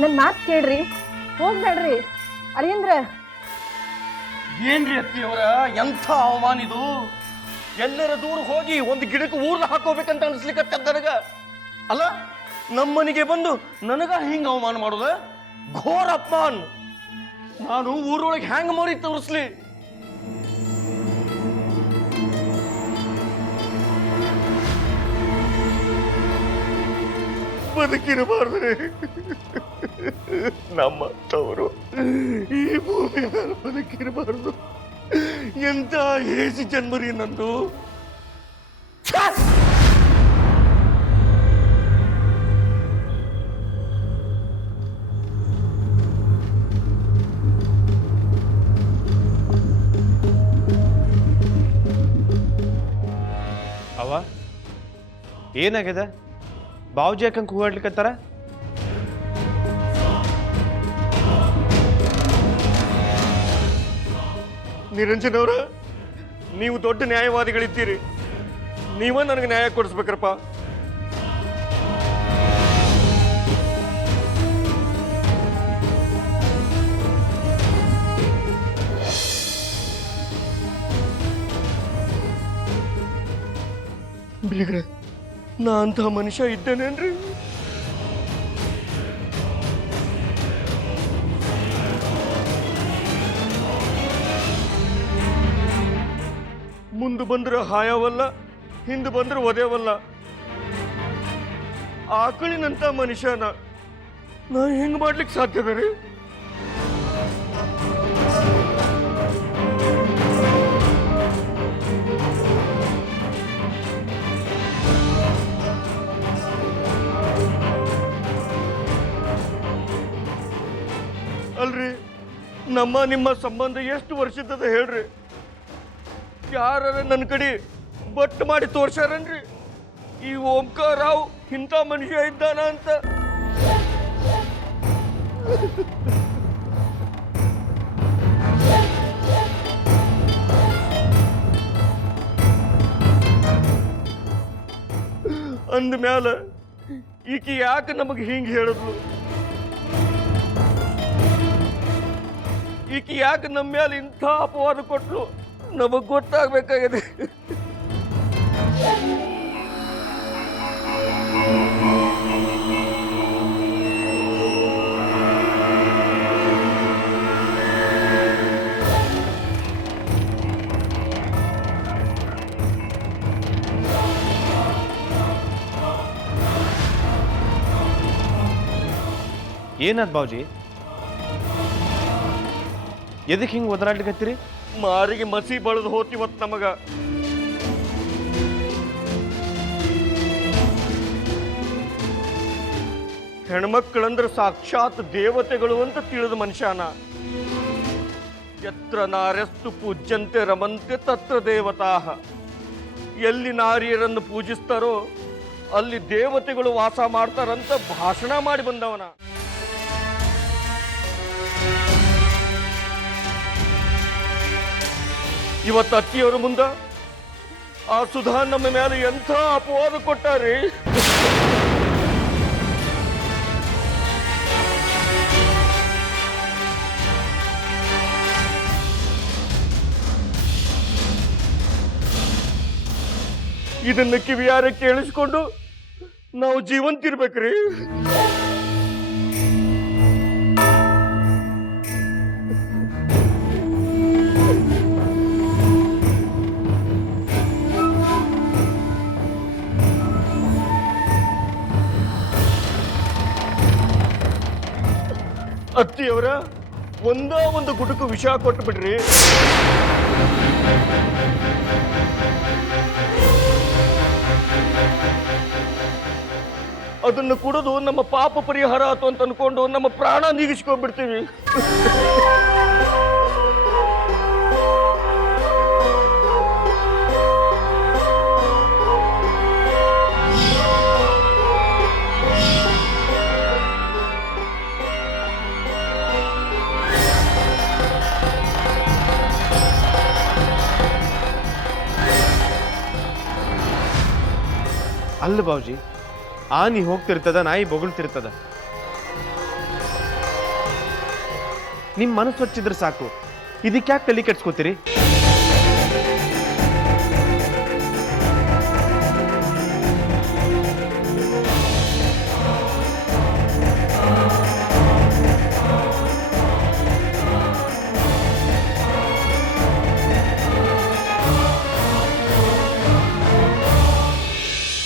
ನನ್ನ ಮಾತು ಕೇಳ್ರಿ, ಹೋಗ್ಬೇಡ್ರಿ ಅಳಿಯಂದ್ರ. ಏನ್ರಿ ಅತ್ತಿಯವರ ಎಂಥ ಅವಮಾನ ಇದು! ಎಲ್ಲರ ದೂರ ಹೋಗಿ ಒಂದು ಗಿಡಕ್ಕೆ ಊರ್ನ ಹಾಕೋಬೇಕಂತ ಅನ್ಸ್ಲಿಕ್ಕೆ ನನಗ. ಅಲ್ಲ, ನಮ್ಮನಿಗೆ ಬಂದು ನನಗ ಹಿಂಗ ಅವಮಾನ ಮಾಡೋದ ಘೋರ ಅಪಮಾನ. ನಾನು ಊರೊಳಗೆ ಹ್ಯಾಂಗ ಮರಿ ತೋರಿಸ್ಲಿ? ಬದುಕಿರಬಾರ್ದ್ರೆ ನಮ್ಮ ತವರು ಈ ಭೂಮಿ ಮೇಲೆ ಬದುಕಿರಬಾರ್ದು. ಎಂತ ಹೇಸಿ ಜನ್ಮರಿ ನಂದು. ಅವ ಏನಾಗ್ಯದ? ಬಾವುಜಿ ಯಾಕಂತ ಕೂಗಾಡ್ಲಿಕ್ಕತ್ತಾರ? ನಿರಂಜನ್ ಅವರ, ನೀವು ದೊಡ್ಡ ನ್ಯಾಯವಾದಿಗಳಿದ್ದೀರಿ. ನೀವ ನನಗೆ ನ್ಯಾಯ ಕೊಡಿಸ್ಬೇಕ್ರಪ್ಪ. ಬೀಗ್ರೆ, ನಾ ಅಂತ ಮನುಷ್ಯ ಇದ್ದೇನೇನ್ರಿ? ಮುಂದೆ ಬಂದ್ರೆ ಹಾಯವಲ್ಲ, ಹಿಂದೆ ಬಂದ್ರೆ ಒದೆವಲ್ಲ. ಆಕಳಿನಂತ ಮನುಷ್ಯನ ನಾ ಹೆಂಗ್ ಮಾಡ್ಲಿಕ್ಕೆ ಸಾಧ್ಯದ ರೀ? ಅಲ್ರಿ, ನಮ್ಮ ನಿಮ್ಮ ಸಂಬಂಧ ಎಷ್ಟು ವರ್ಷದ ಹೇಳ್ರಿ? ಯಾರ ನನ್ನ ಕಡೆ ಬಟ್ ಮಾಡಿ ತೋರ್ಸಾರನ್ರಿ ಈ ಓಂಕಾರ ರಾವ್ ಇಂಥ ಮನುಷ್ಯ ಇದ್ದಾನ ಅಂತ? ಅಂದ ಮ್ಯಾಲ ಈಕಿ ಯಾಕೆ ನಮಗೆ ಹಿಂಗೆ ಹೇಳಿದ್ಲು? ಈಕಿ ಯಾಕೆ ನಮ್ಮ ಮೇಲೆ ಇಂಥ ಅಪವಾದ ಕೊಟ್ಲು? ನಮಗ್ ಗೊತ್ತಾಗ್ಬೇಕಾಗಿದೆ. ಏನದ್ ಬಾವುಜಿ? ಎದಕ್ಕೆ ಹಿಂಗೆ ಒದರಾಡ್ಲಿಕತ್ತೀರಿ? ಮಾರಿಗೆ ಮಸಿ ಬಳದು ಹೋತಿವತ್ ನಮಗ. ಹೆಣ್ಮಕ್ಳಂದ್ರೆ ಸಾಕ್ಷಾತ್ ದೇವತೆಗಳು ಅಂತ ತಿಳಿದ ಮನುಷ್ಯನ. ಯತ್ರ ನಾರ್ಯಸ್ತು ಪೂಜ್ಯಂತೆ ರಮಂತೆ ತತ್ರ ದೇವತಾಹ. ಎಲ್ಲಿ ನಾರಿಯರನ್ನು ಪೂಜಿಸ್ತಾರೋ ಅಲ್ಲಿ ದೇವತೆಗಳು ವಾಸ ಮಾಡ್ತಾರಂತ ಭಾಷಣ ಮಾಡಿ ಬಂದವನ. ಇವತ್ತು ಅತ್ತಿಯವರ ಮುಂದ ಆ ಸುಧಾ ನಮ್ಮ ಮೇಲೆ ಎಂಥ ಅಪವಾದ ಕೊಟ್ಟಾರಿ. ಇದನ್ನ ಕಿವಿಯಾರ ಕೇಳಿಸ್ಕೊಂಡು ನಾವು ಜೀವಂತಿರ್ಬೇಕ್ರಿ. ಅತ್ತಿಯವರ ಒಂದು ಗುಟುಕು ವಿಷ ಕೊಟ್ಟು ಬಿಡ್ರಿ. ಅದನ್ನು ಕುಡಿದು ನಮ್ಮ ಪಾಪ ಪರಿಹಾರ ಆತು ಅಂತ ಅನ್ಕೊಂಡು ನಮ್ಮ ಪ್ರಾಣ ನೀಗಿಸ್ಕೊಂಡ್ಬಿಡ್ತೀವಿ. ಅಲ್ಲ ಬಾವುಜಿ, ಆನಿ ಹೋಗ್ತಿರ್ತದ, ನಾಯಿ ಬೊಗಳ್ತಿರ್ತದ. ನಿಮ್ಮ ಮನಸ್ಸು ಹಚ್ಚಿದ್ರೆ ಸಾಕು, ಇದಕ್ಕೆ ಯಾಕೆ ತಲೆ ಕೆಡ್ಸ್ಕೊತೀರಿ?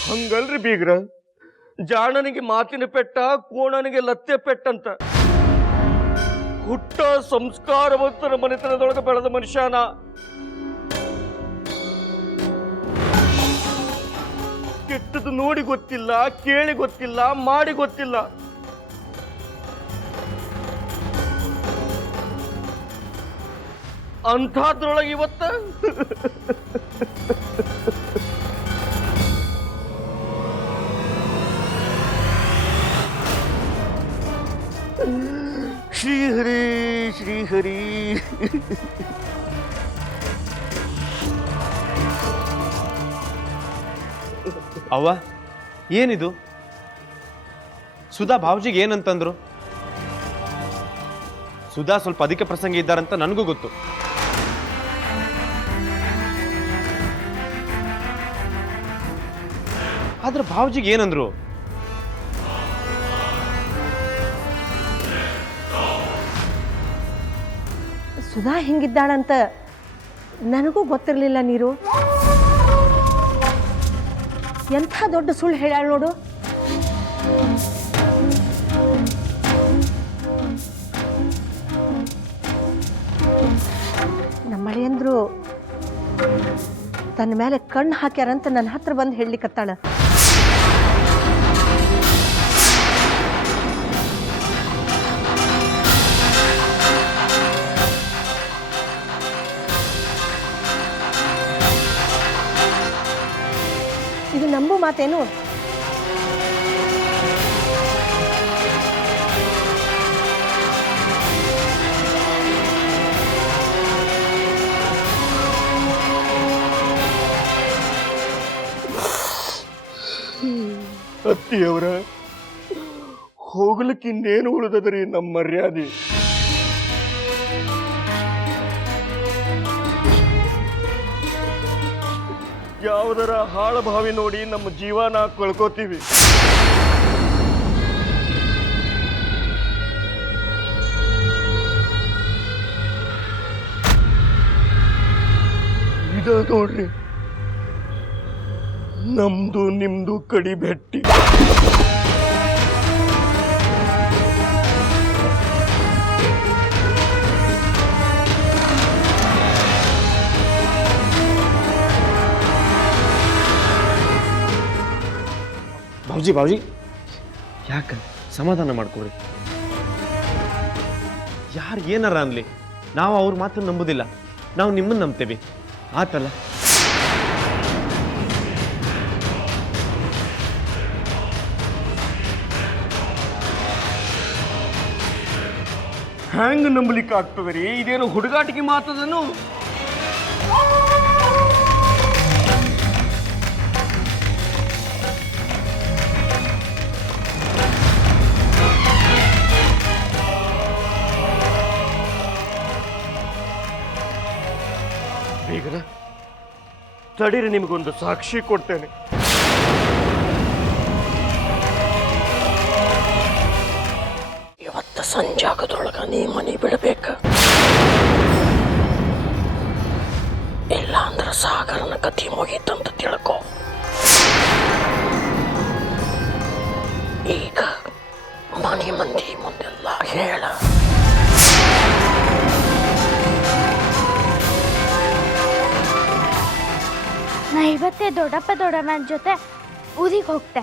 ಹಂಗಲ್ರಿ ಬೀಗ್ರ, ಜಾಣನಿಗೆ ಮಾತಿನ ಪೆಟ್ಟ, ಕೋಣನಿಗೆ ಲತ್ತೆ ಪೆಟ್ಟಂತ. ಹುಟ್ಟ ಸಂಸ್ಕಾರವಂತರ ಮನೆತನದೊಳಗೆ ಬೆಳೆದ ಮನುಷ್ಯನ ಕೆಟ್ಟದ್ದು ನೋಡಿ ಗೊತ್ತಿಲ್ಲ, ಕೇಳಿ ಗೊತ್ತಿಲ್ಲ, ಮಾಡಿ ಗೊತ್ತಿಲ್ಲ. ಅಂಥದ್ರೊಳಗೆ ಇವತ್ತ ಶ್ರೀಹರಿ ಶ್ರೀಹರಿ. ಅವ್ವ, ಏನಿದು? ಸುಧಾ ಬಾವುಜಿಗೆ ಏನಂತಂದ್ರು? ಸುಧಾ ಸ್ವಲ್ಪ ಅಧಿಕ ಪ್ರಸಂಗ ಇದ್ದಾರಂತ ನನಗೂ ಗೊತ್ತು. ಆದ್ರೆ ಬಾವುಜಿಗೆ ಏನಂದ್ರು? ಸುಧಾ ಹಿಂಗಿದ್ದಾಳಂತ ನನಗೂ ಗೊತ್ತಿರಲಿಲ್ಲ. ನೀರು ಎಂಥ ದೊಡ್ಡ ಸುಳ್ಳು ಹೇಳ್ಯಾಳ ನೋಡು. ನಮ್ಮಳೆಯಂದ್ರು ತನ್ನ ಮೇಲೆ ಕಣ್ಣು ಹಾಕ್ಯಾರಂತ ನನ್ನ ಹತ್ರ ಬಂದು ಹೇಳಲಿಕ್ಕತ್ತಾಳ. ಇದು ನಂಬು ಮಾತೇನು? ಅತ್ತಿಯವರ ಹೋಗ್ಲಿಕ್ಕೆ ಇನ್ನೇನು ಉಳಿದದ್ರಿ ನಮ್ಮ ಮರ್ಯಾದೆ. ಯಾವುದರ ಹಾಳಭಾವಿ ನೋಡಿ ನಮ್ಮ ಜೀವನ ಕಳ್ಕೋತೀವಿ. ಇದ ನೋಡ್ರಿ ನಮ್ದು ನಿಮ್ದು ಕಡಿ ಭೆಟ್ಟಿ. ಬಾವುಜಿ ಯಾಕ ಸಮಾಧಾನ ಮಾಡ್ಕೊಡ್ರಿ. ಯಾರು ಏನಾರ ಅನ್ಲಿ, ನಾವು ಅವ್ರ ಮಾತನ್ನು ನಂಬುದಿಲ್ಲ, ನಾವು ನಿಮ್ಮನ್ನು ನಂಬ್ತೇವೆ. ಆತಲ್ಲ? ಹ್ಯಾಂಗ ನಂಬಲಿಕ್ಕೆ ಆಗ್ತದ್ರಿ? ಇದೇನು ಹುಡುಗಾಟಿಕೆ ಮಾತದನು? ಬೇಗರ ತಡೀರಿ, ನಿಮಗೊಂದು ಸಾಕ್ಷಿ ಕೊಡ್ತೇನೆ. ಇವತ್ತು ಸಂಜಾಗದೊಳಗ ನೀ ಮನೆ ಬಿಡಬೇಕ, ಇಲ್ಲ ಅಂದ್ರೆ ಸಾಗರನ ಕತಿ ಮುಗೀತಂತ ತಿಳ್ಕೊ. ಈಗ ಮನೆ ಮಂದಿ ಮುಂದೆಲ್ಲ ಹೇಳ. ನಾ ಇವತ್ತೇ ದೊಡ್ಡಪ್ಪ ದೊಡ್ಡಮ್ಮನ ಜೊತೆ ಊರಿಗೆ ಹೋಗ್ತೆ.